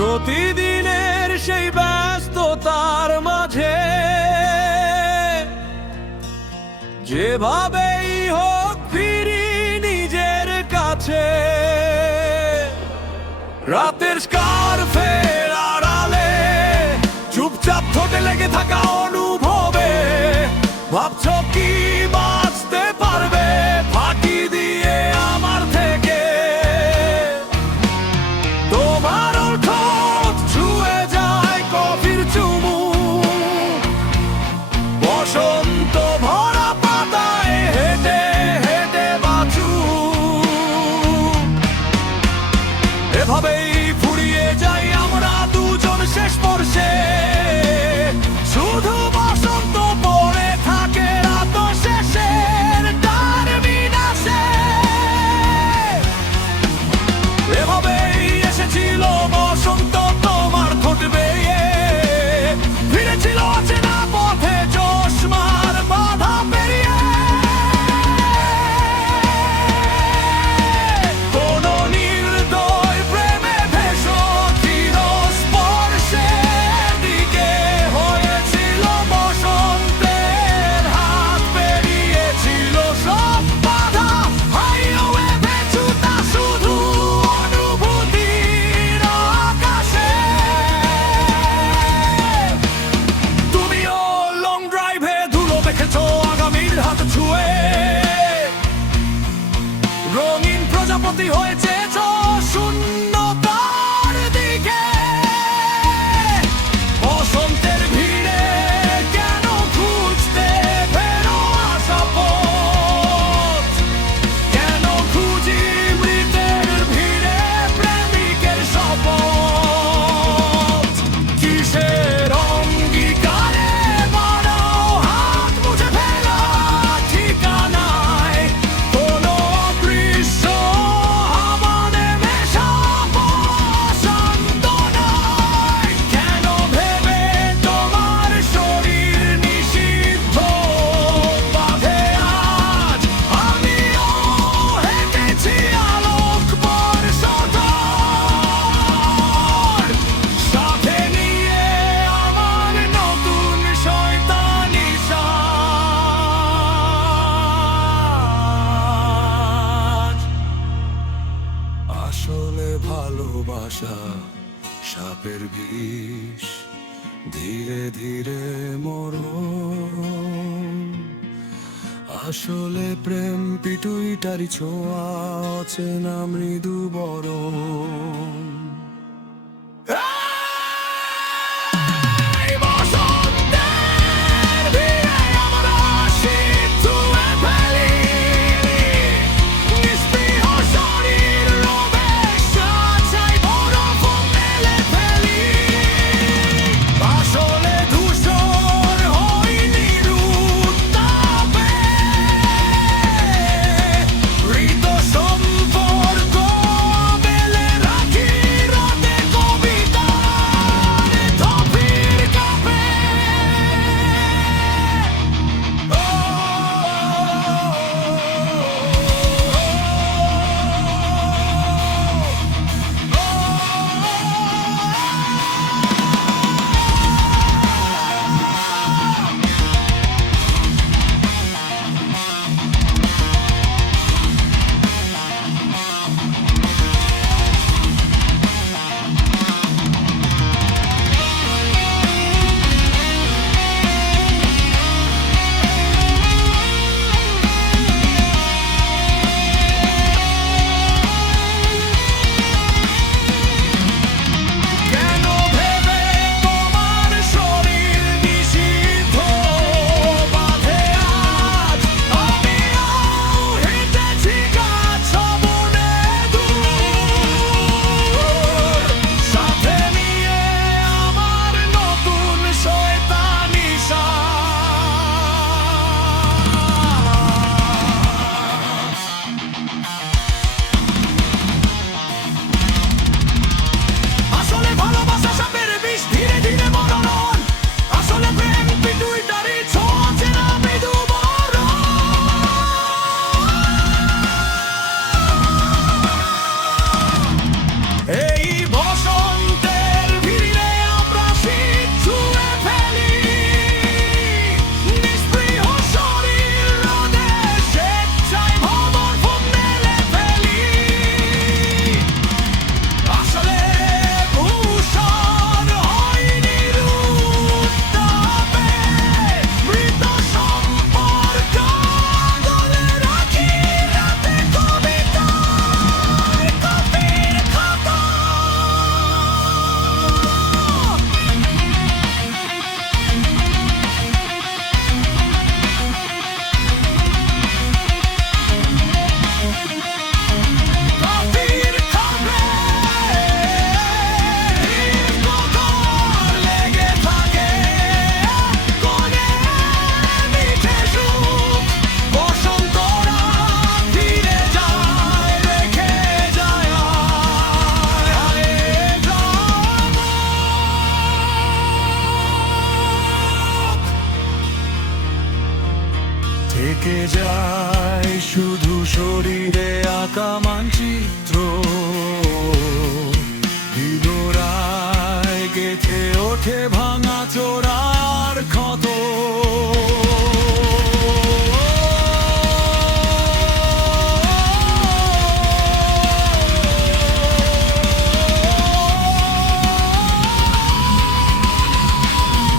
প্রতিদিনের সেই ব্যস্ততার মাঝে যেভাবেই হোক ফিরি নিজের কাছে। রাতের স্কার্ফের আড়ালে চুপচাপ ঠোঁটে লেগে থাকা অনুভবে ভাবছো কি বাঁচতে পারবে ফাঁকি দিয়ে আমার থেকে। তোমার ঠোঁট ছুঁয়ে যায় কফির চুমুক, বসন্ত ভরা পাতায় হেঁটে হেঁটে বাঁচু। এভাবেই ফুরিয়ে যাই আমরা দুজন শেষ স্পর্শে, শুধু বসন্ত পড়ে থাকে রাত শেষের টারমিনাসে। এভাবেই এসেছিল বসন্ত তোমার ঠোঁট বেয়ে, ফিরেছিল অচেনা পথে চশমার বাধা পেরিয়ে। কোন নির্দয় প্রেমে ভেসো চিরস্পর্শের দিকে, হয়েছিল বসন্তের হাত পেরিয়েছিল সব বাধা। হাইওয়ে বেচুতা শুধু অনুভূতির আকাশে। তুমিও লং ড্রাইভে ধুলো দেখেছো আগামীর হাত ছুঁয়ে, রঙিন প্রজাপতি হয়েছে শূন্যতার দিকে। বসন্তের ভিড়ে কেন খুঁজতে ফেরো আসা পথ, কেন খুঁজি মৃতের ভিড়ে প্রেমিকের শপথ। কিসের অঙ্গীকারে বাড়াও হাত মুছে ফেলা ঠিকানায়, কোনো দৃশ্য হাওয়াতে মেশা বসন্ত নয়। কেন ভেবে তোমার শরীর নিষিদ্ধ বাঁধে আজ, আমিও হেঁটেছি আলোক বর্ষধর, সাথে নিয়ে আমার নতুন শয়তানি সাজ। আসলে ভালোবাসা সাপের বিষ, ধীরে ধীরে মরণ। আসলে প্রেম পিটুইটারি ছোঁয়া, অচেনা মৃদু বরণ।